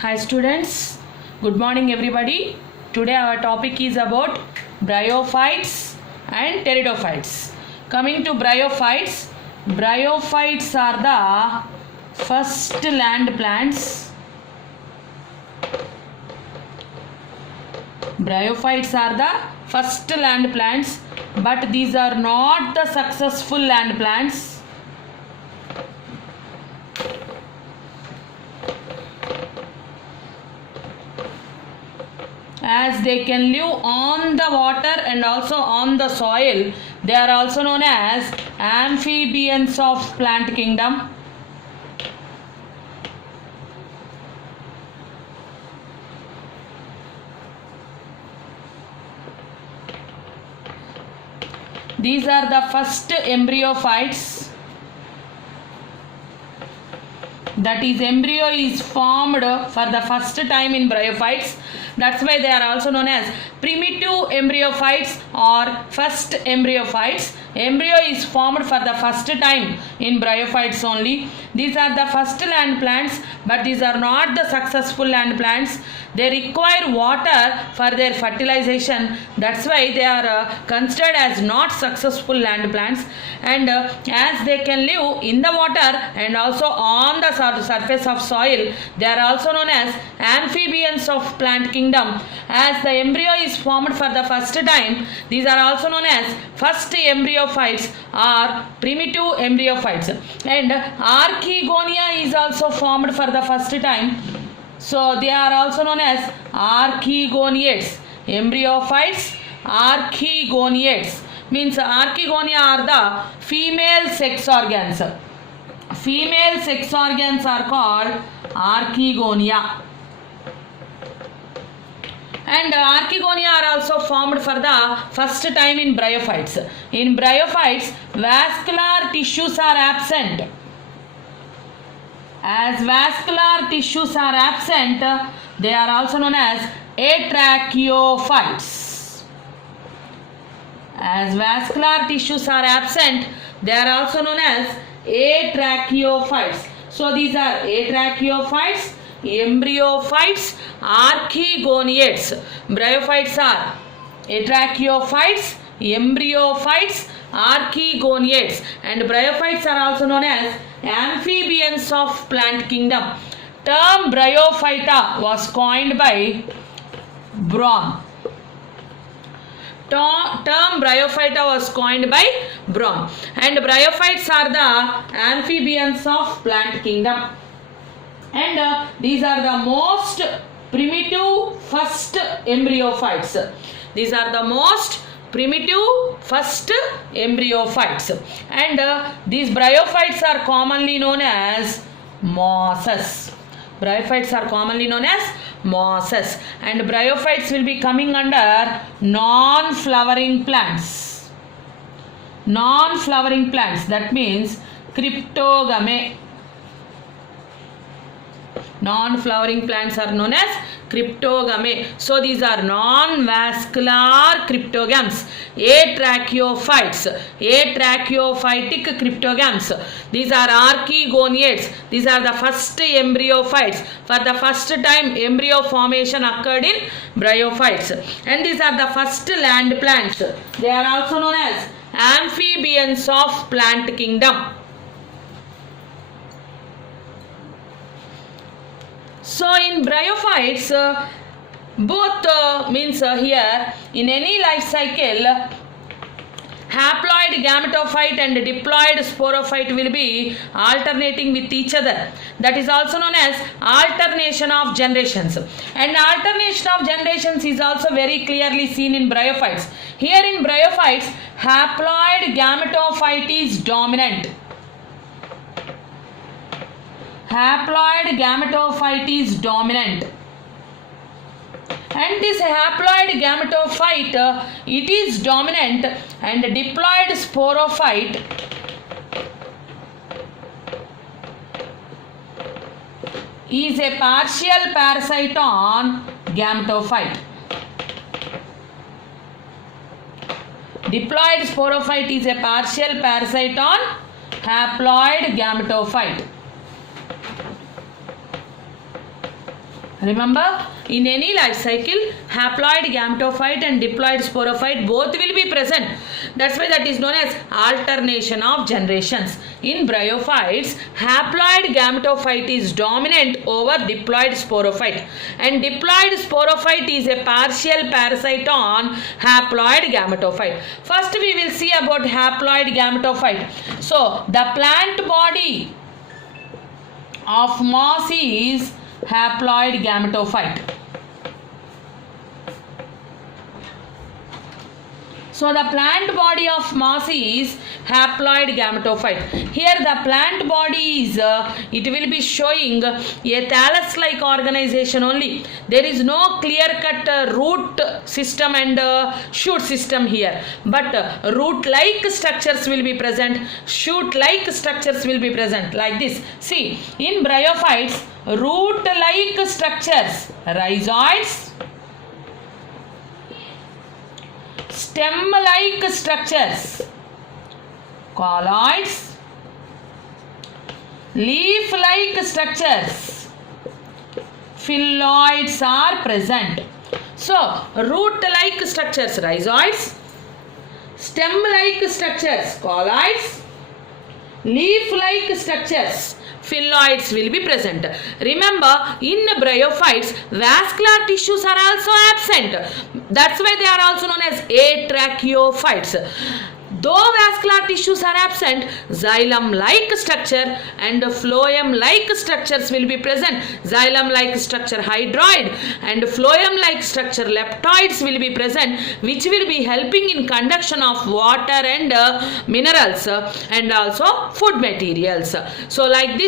Hi students, good morning everybody. Today our topic is about bryophytes and pteridophytes. Coming to bryophytes, bryophytes are the first land plants. Bryophytes are the first land plants, but these are not the successful land plants. As they can live on the water and also on the soil, they are also known as amphibians of plant kingdom. These are the first embryophytes. That is, embryo is formed for the first time in bryophytes. That's why they are also known as primitive embryophytes or first embryophytes. Embryo is formed for the first time in bryophytes only. These are the first land plants, but these are not the successful land plants. They require water for their fertilization. That's why they are considered as not successful land plants. And as they can live in the water and also on the surface of soil, they are also known as amphibians of plant kingdom. As the embryo is formed for the first time, these are also known as first embryophytes or primitive embryophytes. And archegonia is also formed for the first time. So they are also known as archegoniates. Embryophytes, archegoniates. Means archegonia are the female sex organs. Female sex organs are called archegonia. And archegonia are also formed for the first time in bryophytes. In bryophytes, vascular tissues are absent. As vascular tissues are absent, they are also known as atracheophytes. As vascular tissues are absent, they are also known as atracheophytes. So these are atracheophytes, embryophytes, archegoniates. Bryophytes are atracheophytes, embryophytes, archegoniates, and bryophytes are also known as amphibians of plant kingdom. Term bryophyta was coined by Braun. Term bryophyta was coined by Braun, and bryophytes are the amphibians of plant kingdom. And these are the most primitive first embryophytes. These are the most primitive first embryophytes. And these bryophytes are commonly known as mosses. Bryophytes are commonly known as mosses. And bryophytes will be coming under non-flowering plants. Non-flowering plants, that means cryptogame. Non-flowering plants are known as cryptogame. So these are non-vascular cryptogams. Atracheophytes, atracheophytic cryptogams. These are archegoniates. These are the first embryophytes. For the first time, embryo formation occurred in bryophytes. And these are the first land plants. They are also known as amphibians of plant kingdom. So in bryophytes, both means here in any life cycle, haploid gametophyte and diploid sporophyte will be alternating with each other. That is also known as alternation of generations. And alternation of generations is also very clearly seen in bryophytes. Here in bryophytes, haploid gametophyte is dominant. Haploid gametophyte is dominant. And this haploid gametophyte, it is dominant, and diploid sporophyte is a partial parasite on gametophyte. Diploid sporophyte is a partial parasite on haploid gametophyte. Remember, in any life cycle, haploid gametophyte and diploid sporophyte both will be present. That's why that is known as alternation of generations. In bryophytes, haploid gametophyte is dominant over diploid sporophyte, and diploid sporophyte is a partial parasite on haploid gametophyte. First we will see about haploid gametophyte. So the plant body of moss is haploid gametophyte. So the plant body of moss is haploid gametophyte. Here the plant body is, it will be showing a thallus-like organization only. There is no clear-cut root system and shoot system here. But root-like structures will be present, shoot-like structures will be present like this. See, in bryophytes, root-like structures, rhizoids, stem-like structures, colloids, leaf-like structures, phylloids are present. So, root-like structures, rhizoids, stem-like structures, colloids, leaf-like structures, phylloids will be present. Remember, in bryophytes, vascular tissues are also absent. That's why they are also known as atracheophytes. Though vascular tissues are absent, xylem-like structure and phloem-like structures will be present. Xylem-like structure hydroid and phloem-like structure leptoids will be present, which will be helping in conduction of water and minerals and also food materials. So like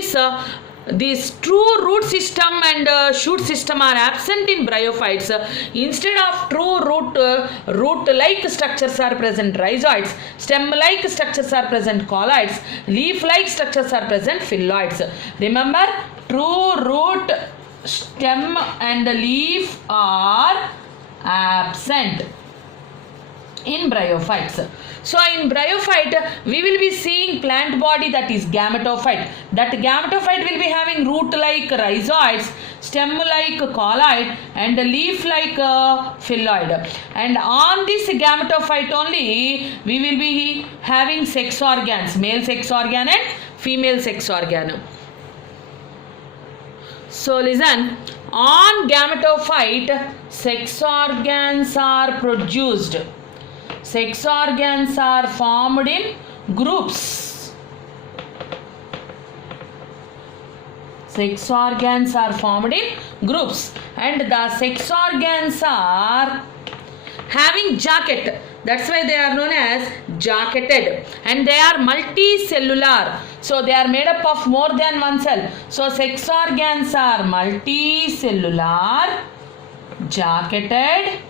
this true root system and shoot system are absent in bryophytes. Instead of true root-like structures are present, rhizoids, stem-like structures are present, colloids, leaf-like structures are present, phylloids. Remember, true root, stem and leaf are absent in bryophytes. So in bryophyte, we will be seeing plant body that is gametophyte. That gametophyte will be having root-like rhizoids, stem-like colloid and leaf-like phylloid. And on this gametophyte only, we will be having sex organs, male sex organ and female sex organ. So listen, on gametophyte, sex organs are produced. Sex organs are formed in groups. Sex organs are formed in groups, and the sex organs are having jacket. That's why they are known as jacketed, and they are multicellular. So they are made up of more than one cell. So sex organs are multicellular, jacketed,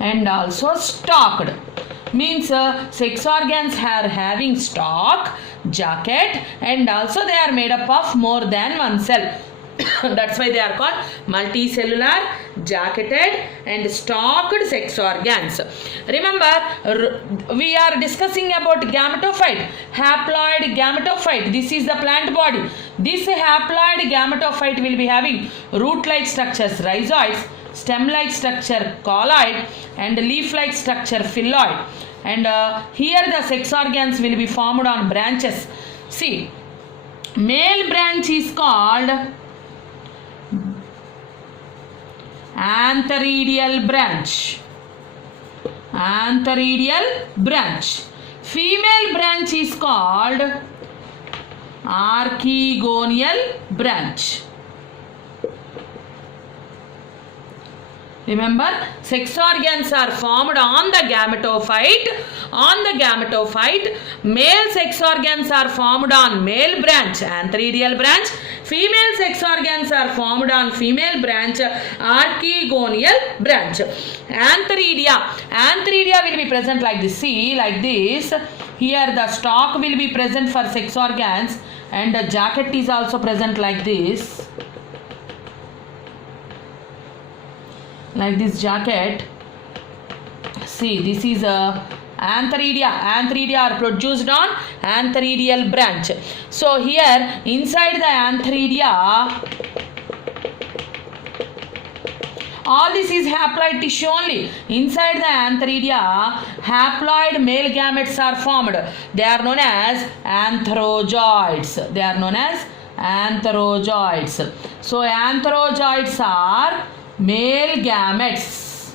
and also stalked. Means sex organs are having stalk, jacket, and also they are made up of more than one cell. That's why they are called multicellular, jacketed and stalked sex organs. Remember, we are discussing about gametophyte, haploid gametophyte. This is the plant body. This haploid gametophyte will be having root-like structures, rhizoids, stem-like structure, colloid, and leaf-like structure, phylloid. And here the sex organs will be formed on branches. See, male branch is called antheridial branch. Antheridial branch. Female branch is called archegonial branch. Remember, sex organs are formed on the gametophyte. On the gametophyte, male sex organs are formed on male branch, antheridial branch. Female sex organs are formed on female branch, archegonial branch. Antheridia. Antheridia will be present like this. See, like this. Here the stalk will be present for sex organs, and the jacket is also present like this. Like this jacket. See, this is a antheridia. Antheridia are produced on antheridial branch. So here inside the antheridia All this is haploid tissue only. Inside the antheridia, haploid male gametes are formed. They are known as antherozoids. They are known as antherozoids. So antherozoids are male gametes.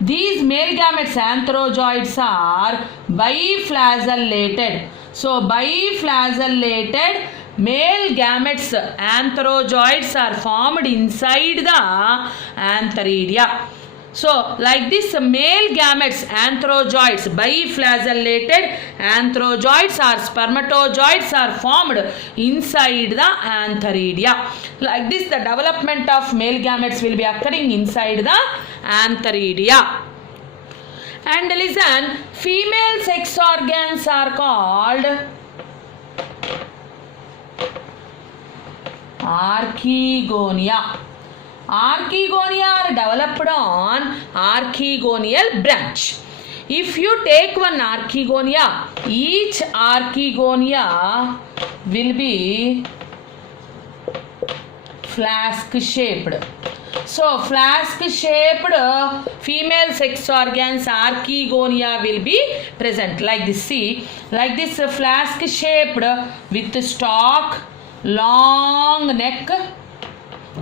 These male gametes, antherozoids, are biflagellated. So biflagellated male gametes, antherozoids, are formed inside the antheridia. So like this, male gametes, antherozoids, biflagellated antherozoids or spermatozoids are formed inside the antheridia. Like this, the development of male gametes will be occurring inside the antheridia. And listen, female sex organs are called archegonia. Archegonia are developed on archegonial branch. If you take one archegonia, each archegonia will be flask shaped. So flask shaped female sex organs, archegonia, will be present like this. See, like this, flask shaped with stalk, long neck,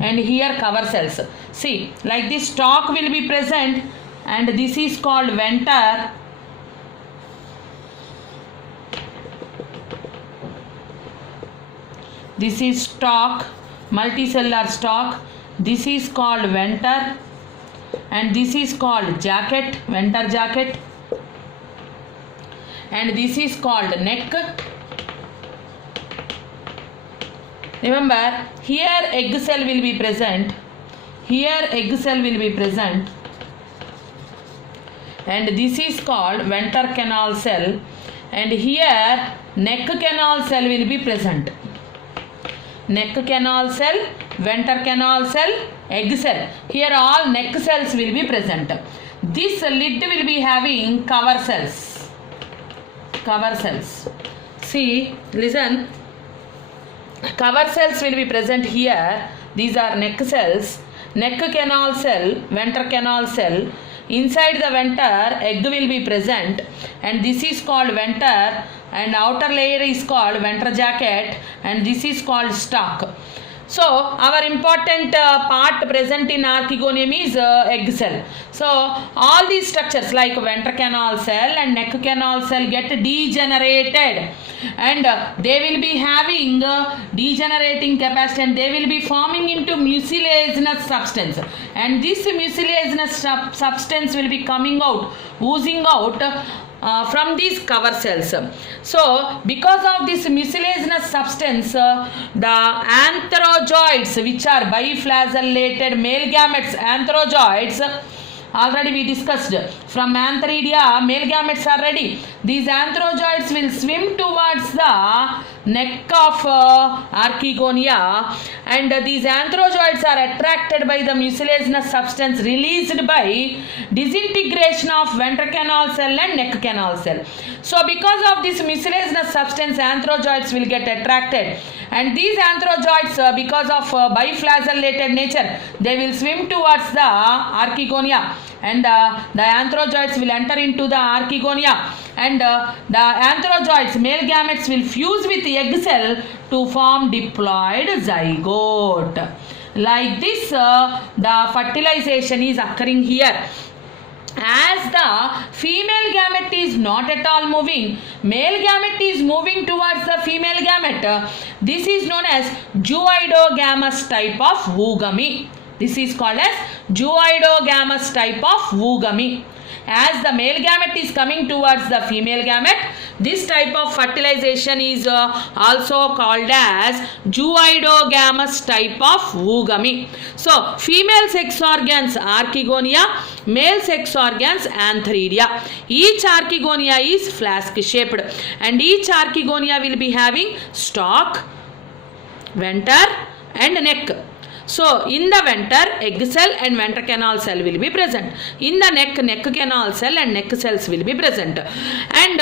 and here cover cells. See, like this, stalk will be present, and this is called venter. This is stalk, multicellular stalk. This is called venter, and this is called jacket, venter jacket, and this is called neck. Remember, here egg cell will be present, here egg cell will be present, and this is called venter canal cell, and here neck canal cell will be present. Neck canal cell, venter canal cell, egg cell. Here all neck cells will be present. This lid will be having cover cells. Cover cells. See, listen. Cover cells will be present here. These are neck cells. Neck canal cell, venter canal cell. Inside the venter, egg will be present, and this is called venter, and outer layer is called venter jacket, and this is called stalk. So our important part present in archegonium is egg cell. So all these structures like venter canal cell and neck canal cell get degenerated, and they will be having degenerating capacity, and they will be forming into mucilaginous substance, and this mucilaginous substance will be coming out, oozing out from these cover cells. So because of this mucilaginous substance, the antherozoids, which are biflagellated male gametes, antherozoids, already we discussed, from antheridia male gametes are ready. These antherozoids will swim towards the neck of archegonia, and these antherozoids are attracted by the mucilaginous substance released by disintegration of venter canal cell and neck canal cell. So because of this mucilaginous substance, antherozoids will get attracted, and these antherozoids, because of biflagellated nature, they will swim towards the archegonia, and the antherozoids will enter into the archegonia, and the antherozoids male gametes will fuse with the egg cell to form diploid zygote. Like this, the fertilization is occurring here. As the female gamete is not at all moving, male gamete is moving towards the female gamete. This is known as zooidogamous type of oogamy. This is called as zooidogamous type of oogamy. As the male gamete is coming towards the female gamete, this type of fertilization is also called as zooidogamous type of oogamy. So, female sex organs archegonia, male sex organs antheridia. Each archegonia is flask shaped, and each archegonia will be having stalk, venter, and neck. So, in the venter, egg cell and venter canal cell will be present. In the neck, neck canal cell and neck cells will be present. And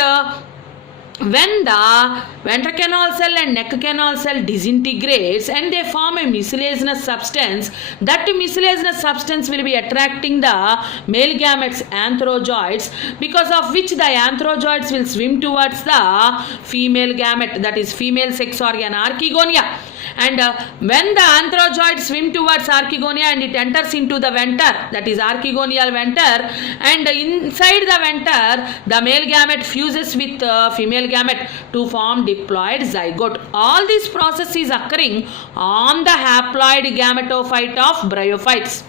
when the ventral canal cell and neck canal cell disintegrates and they form a mucilaginous substance, that mucilaginous substance will be attracting the male gametes antherozoids, because of which the antherozoids will swim towards the female gamete, that is female sex organ archegonia. And when the antherozoids swim towards archegonia and it enters into the venter, that is archegonial venter, and inside the venter the male gamete fuses with female gamete to form diploid zygote. All this process is occurring on the haploid gametophyte of bryophytes.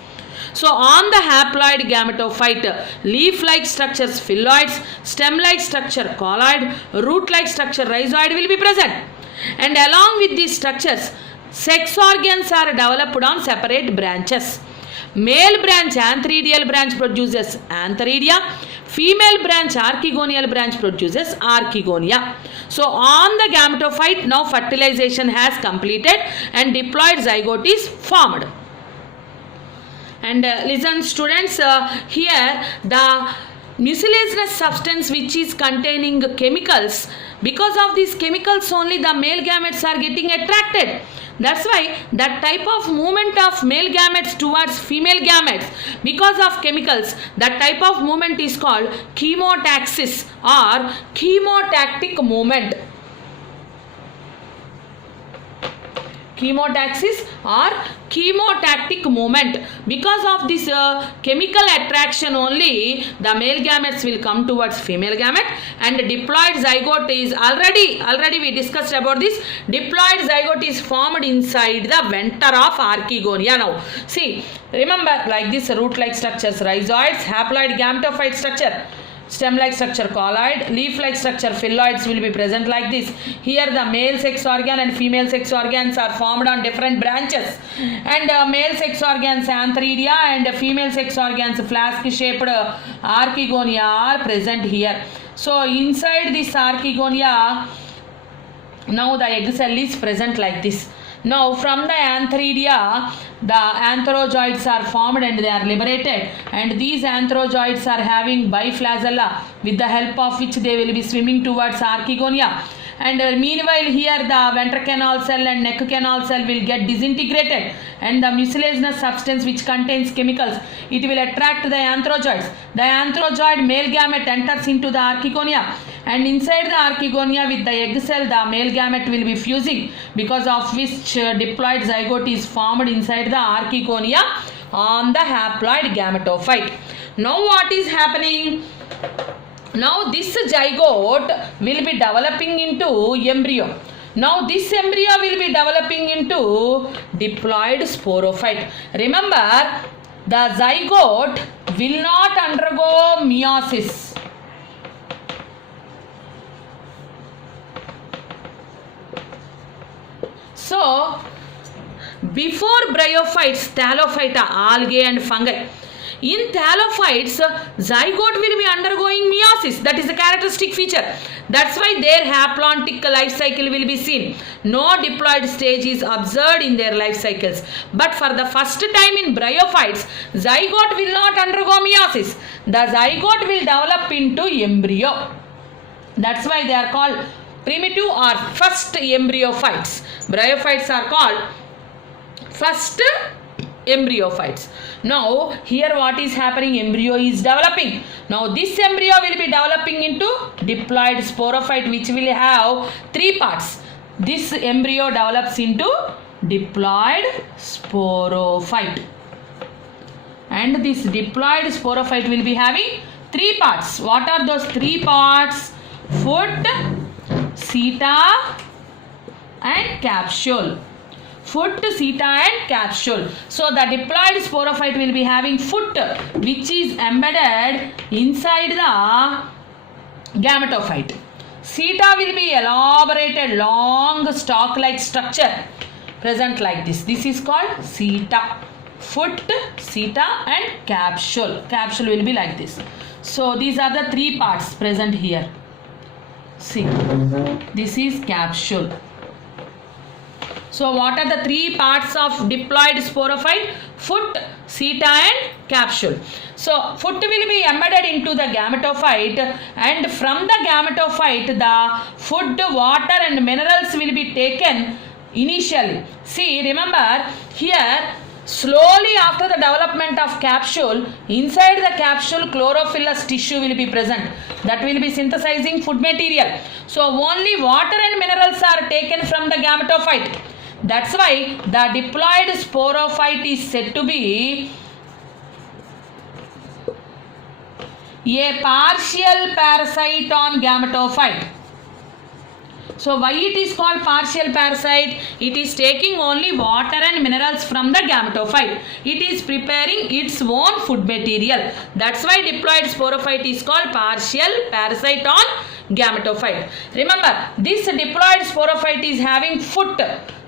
So on the haploid gametophyte, leaf-like structures phylloids, stem-like structure colloid, root-like structure rhizoid will be present. And along with these structures, sex organs are developed on separate branches. Male branch antheridial branch produces antheridia, female branch archegonial branch produces archegonia. So on the gametophyte, now fertilization has completed and diploid zygote is formed. And listen students, here the mucilaginous substance which is containing chemicals, because of these chemicals only the male gametes are getting attracted. That's why that type of movement of male gametes towards female gametes, because of chemicals, that type of movement is called chemotaxis or chemotactic movement. Chemotaxis or chemotactic movement. Because of this chemical attraction only the male gametes will come towards female gamete, and diploid zygote is already we discussed about this. Diploid zygote is formed inside the venter of archegonia. Now see, remember, like this root-like structures rhizoids, haploid gametophyte structure, stem-like structure colloid, leaf-like structure phylloids will be present like this. Here the male sex organ and female sex organs are formed on different branches, and male sex organs antheridia and female sex organs flask-shaped archegonia are present here. So inside this archegonia, now the egg cell is present like this. Now from the antheridia, the antherozoids are formed and they are liberated, and these antherozoids are having biflagella, with the help of which they will be swimming towards archegonia. And meanwhile here the ventral canal cell and neck canal cell will get disintegrated, and the mucilaginous substance which contains chemicals, it will attract the antherozoids. The antherozoid male gamete enters into the archegonia, and inside the archegonia with the egg cell the male gamete will be fusing, because of which diploid zygote is formed inside the archegonia on the haploid gametophyte. Now what is happening? Now this zygote will be developing into embryo. Now this embryo will be developing into diploid sporophyte. Remember, the zygote will not undergo meiosis. So before bryophytes, thallophyta, algae and fungi. In thallophytes, zygote will be undergoing meiosis. That is a characteristic feature. That's why their haplontic life cycle will be seen. No diploid stage is observed in their life cycles. But for the first time in bryophytes, zygote will not undergo meiosis. The zygote will develop into embryo. That's why they are called primitive or first embryophytes. Bryophytes are called first embryophytes. Now here what is happening? Embryo is developing. Now this embryo will be developing into diploid sporophyte, which will have three parts. This embryo develops into diploid sporophyte, and this diploid sporophyte will be having three parts. What are those three parts? Foot, seta and capsule. Foot, seta and capsule. So the diploid sporophyte will be having foot, which is embedded inside the gametophyte. Seta will be elaborated long stalk-like structure present like this. This is called seta. Foot, seta and capsule. Capsule will be like this. So these are the three parts present here. See, this is capsule. So what are the three parts of diploid sporophyte? Foot, seta and capsule. So foot will be embedded into the gametophyte, and from the gametophyte the food, water and minerals will be taken initially. See, remember here, slowly after the development of capsule, inside the capsule chlorophyllous tissue will be present, that will be synthesizing food material. So only water and minerals are taken from the gametophyte. That's why the diploid sporophyte is said to be a partial parasite on gametophyte. So why it is called partial parasite? It is taking only water and minerals from the gametophyte. It is preparing its own food material. That's why diploid sporophyte is called partial parasite on gametophyte. Remember, this diploid sporophyte is having foot.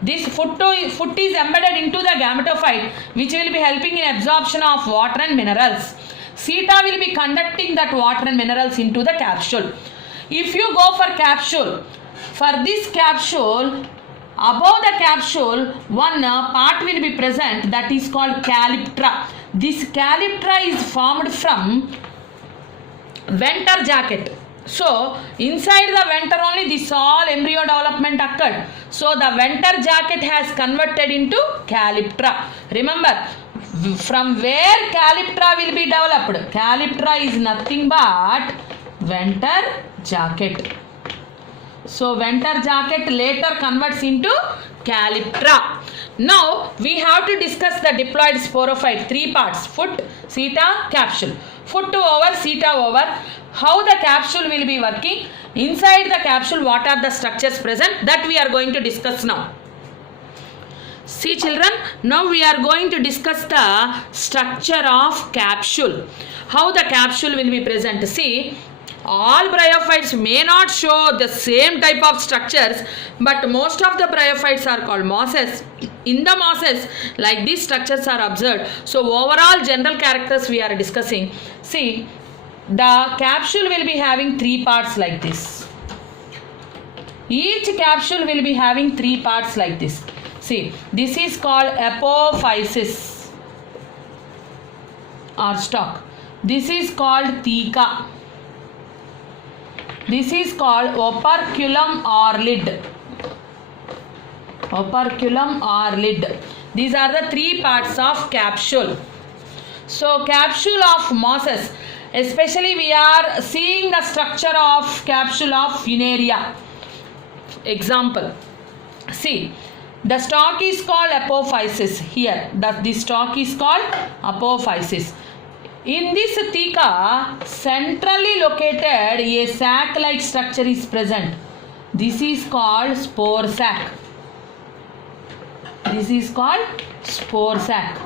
This foot is embedded into the gametophyte, which will be helping in absorption of water and minerals. Seta will be conducting that water and minerals into the capsule. If you go for capsule, for this capsule, above the capsule, one part will be present, that is called calyptra. This calyptra is formed from venter jacket. So inside the venter only this all embryo development occurred. So the venter jacket has converted into calyptra. Remember, from where calyptra will be developed? Calyptra is nothing but venter jacket. So venter jacket later converts into calyptra. Now we have to discuss the diploid sporophyte, three parts: foot, seta, capsule. Foot over, seta over. How the capsule will be working? Inside the capsule, what are the structures present? That we are going to discuss now. See children, now we are going to discuss the structure of capsule. How the capsule will be present. See, all bryophytes may not show the same type of structures, but most of the bryophytes are called mosses. In the mosses, like these structures are observed. So overall general characters we are discussing. See, the capsule will be having three parts like this. Each capsule will be having three parts like this. See, this is called apophysis or stalk. This is called theca. This is called operculum or lid. Operculum or lid. These are the three parts of capsule. So capsule of mosses, especially we are seeing the structure of capsule of Funaria. Example, see, the stalk is called apophysis. Here, the stalk is called apophysis. In this theca, centrally located a sac-like structure is present. This is called spore sac. This is called spore sac.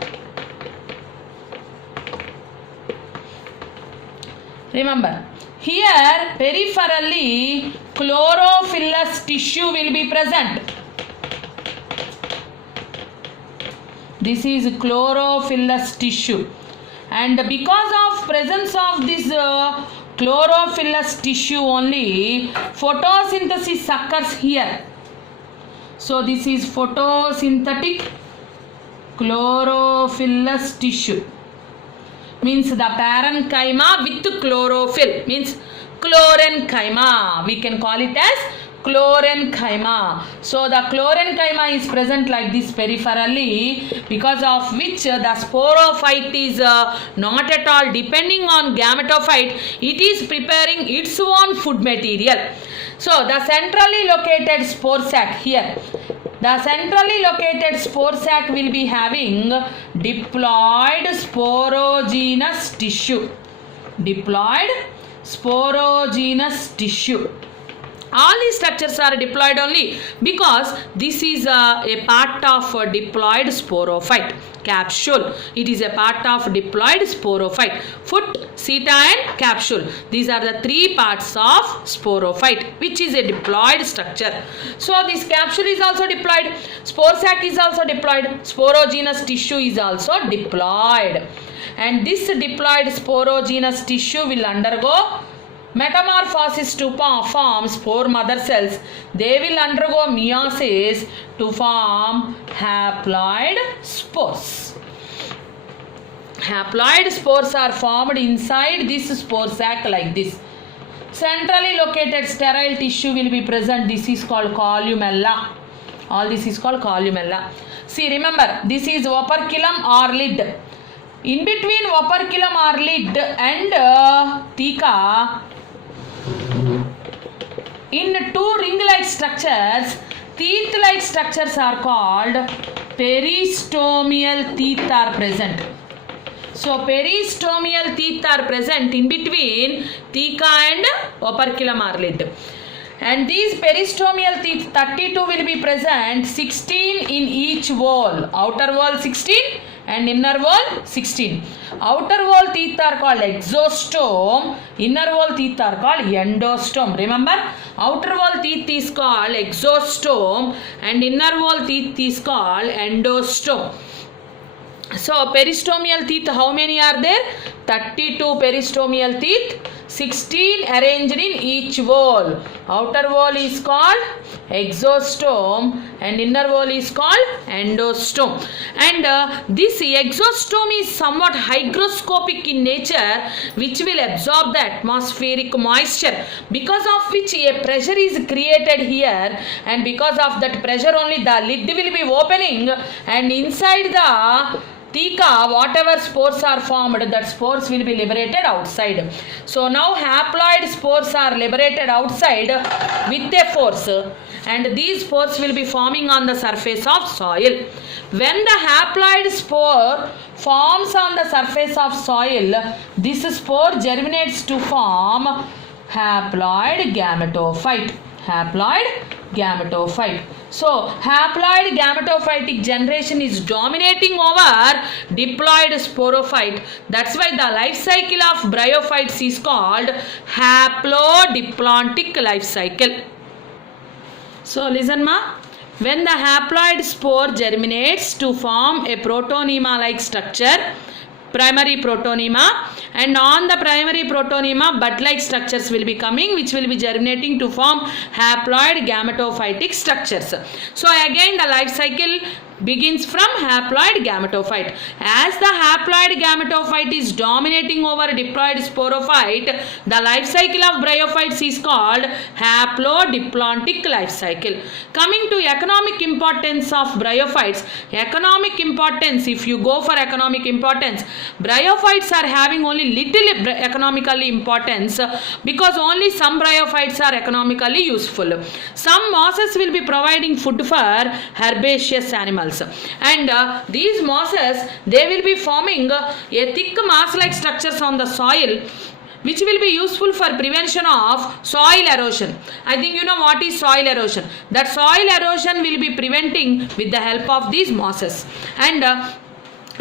Remember, here peripherally chlorophyllous tissue will be present. This is chlorophyllous tissue. And because of presence of this chlorophyllous tissue only, photosynthesis occurs here. So this is photosynthetic chlorophyllous tissue. Means the parenchyma with chlorophyll, means chlorenchyma. We can call it as chlorenchyma. So the chlorenchyma is present like this peripherally, because of which the sporophyte is not at all depending on gametophyte. It is preparing its own food material. So the centrally located spore sac here. The centrally located spore sac will be having diploid sporogenous tissue. Diploid sporogenous tissue. All these structures are diploid only because this is a part of diploid sporophyte. Capsule, it is a part of diploid sporophyte. Foot, seta and capsule. These are the three parts of sporophyte, which is a diploid structure. So this capsule is also diploid. Spore sac is also diploid. Sporogenous tissue is also diploid. And this diploid sporogenous tissue will undergo metamorphosis to form spore mother cells. They will undergo meiosis to form haploid spores. Haploid spores are formed inside this spore sac like this. Centrally located sterile tissue will be present. This is called columella. All this is called columella. See, remember, this is operculum or lid. In between operculum or lid and theca, in two ring-like structures, teeth-like structures are called peristomial teeth are present. So peristomial teeth are present in between theca and operculum or lid. And these peristomial teeth 32 will be present, 16 in each wall. Outer wall 16 and inner wall 16. Outer wall teeth are called exostome, inner wall teeth are called endostome. Remember, outer wall teeth is called exostome and inner wall teeth is called endostome. So peristomial teeth, how many are there? 32 peristomial teeth, 16 arranged in each wall. Outer wall is called exostome and inner wall is called endostome. And this exostome is somewhat hygroscopic in nature, which will absorb the atmospheric moisture, because of which a pressure is created here, and because of that pressure only the lid will be opening, and inside the theca, whatever spores are formed, that spores will be liberated outside. So now haploid spores are liberated outside with a force, and these spores will be forming on the surface of soil. When the haploid spore forms on the surface of soil, this spore germinates to form haploid gametophyte. Haploid gametophyte. So haploid gametophytic generation is dominating over diploid sporophyte. That's why the life cycle of bryophytes is called haplodiplontic life cycle. So listen ma. When the haploid spore germinates to form a protonema like structure, primary protonema, and on the primary protonema bud like structures will be coming, which will be germinating to form haploid gametophytic structures. So again the life cycle begins from haploid gametophyte. As the haploid gametophyte is dominating over diploid sporophyte, the life cycle of bryophytes is called haplodiplontic life cycle. Coming to economic importance of bryophytes, economic importance, if you go for economic importance, bryophytes are having only little economically importance, because only some bryophytes are economically useful. Some mosses will be providing food for herbaceous animals, and these mosses, they will be forming a thick mass like structures on the soil, which will be useful for prevention of soil erosion. I think you know what is soil erosion. That soil erosion will be preventing with the help of these mosses, and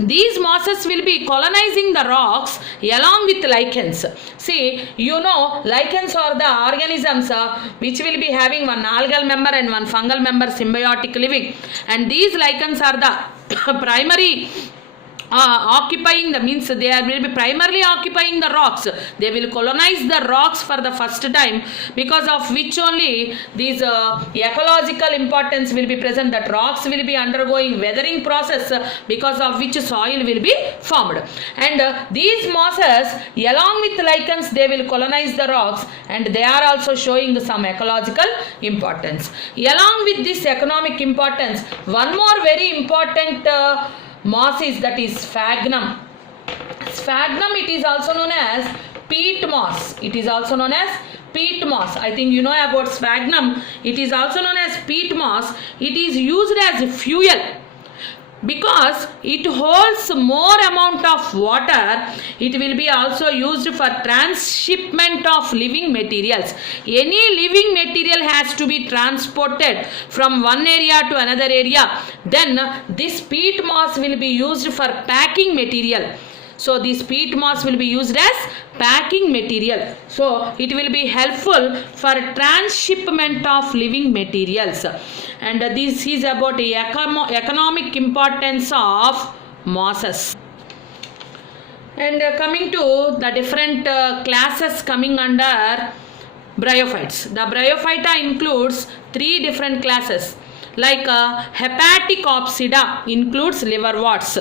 these mosses will be colonizing the rocks along with lichens. See, you know, lichens are the organisms which will be having one algal member and one fungal member symbiotic living, and these lichens are the primary occupying the means they will be primarily occupying the rocks. They will colonize the rocks for the first time, because of which only these ecological importance will be present, that rocks will be undergoing weathering process, because of which soil will be formed. And these mosses along with lichens, they will colonize the rocks, and they are also showing some ecological importance. Along with this economic importance, one more very important moss is, that is sphagnum. Sphagnum, it is also known as peat moss. It is also known as peat moss. I think you know about sphagnum. It is also known as peat moss. It is used as fuel because it holds more amount of water. It will be also used for transshipment of living materials. Any living material has to be transported from one area to another area. Then this peat moss will be used for packing material. So this peat moss will be used as packing material. So it will be helpful for transshipment of living materials. And this is about the economic importance of mosses. And coming to the different classes coming under bryophytes. The bryophyta includes three different classes. like Hepaticopsida includes liverworts.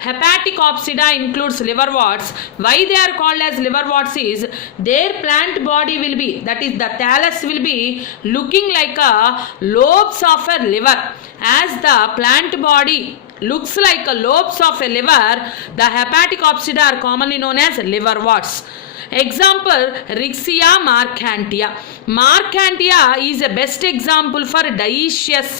Hepaticopsida includes liverworts. Why they are called as liverworts is their plant body will be, that is the thallus will be looking like a lobes of a liver. As the plant body looks like a lobes of a liver, the Hepaticopsida are commonly known as liverworts. Example, Rixia marcantia. Marcantia is a best example for dioecious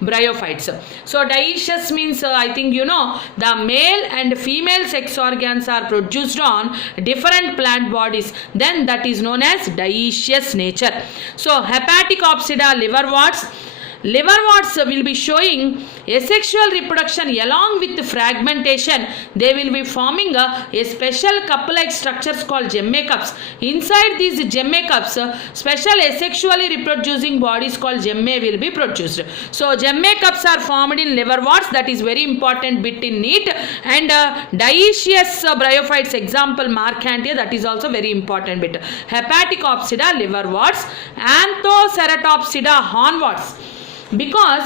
bryophytes. So dioecious means I think you know the male and female sex organs are produced on different plant bodies. Then that is known as dioecious nature. So Hepaticopsida liverworts. Liverworts will be showing asexual reproduction along with fragmentation. They will be forming a special cup-like structures called gemmae-cups. Inside these gemmae-cups, special asexually reproducing bodies called gemmae will be produced. So gemmae-cups are formed in liverworts. That is very important bit in NEET. And dioecious bryophytes, example marcantia, that is also very important bit. Hepaticopsida liverworts, Anthoceratopsida hornworts. Because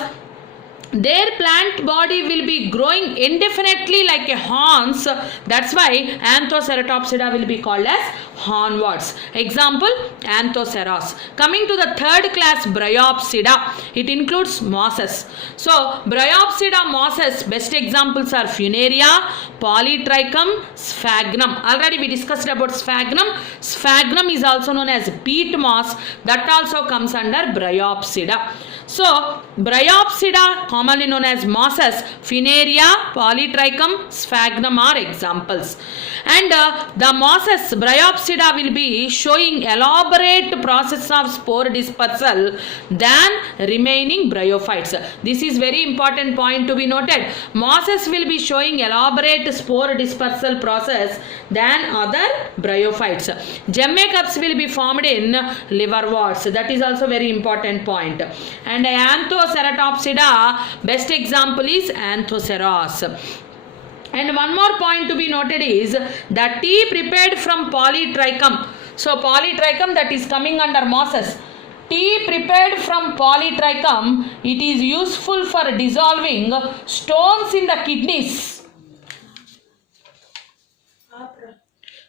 their plant body will be growing indefinitely like a horns. That's why Anthoceratopsida will be called as hornworts. Example, Anthoceros. Coming to the third class, Bryopsida. It includes mosses. So, Bryopsida mosses, best examples are Funaria, Polytrichum, Sphagnum. Already we discussed about Sphagnum. Sphagnum is also known as peat moss. That also comes under Bryopsida. So, Bryopsida, commonly known as mosses, Funaria, Polytrichum, Sphagnum are examples. And the mosses, Bryopsida will be showing elaborate process of spore dispersal than remaining bryophytes. This is very important point to be noted. Mosses will be showing elaborate spore dispersal process than other bryophytes. Gemmae-cups will be formed in liverworts. That is also very important point. And Anthoceratopsida, best example is Anthoceros. And one more point to be noted is the tea prepared from Polytrichum. So Polytrichum, that is coming under mosses. Tea prepared from Polytrichum, it is useful for dissolving stones in the kidneys.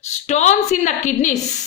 Stones in the kidneys.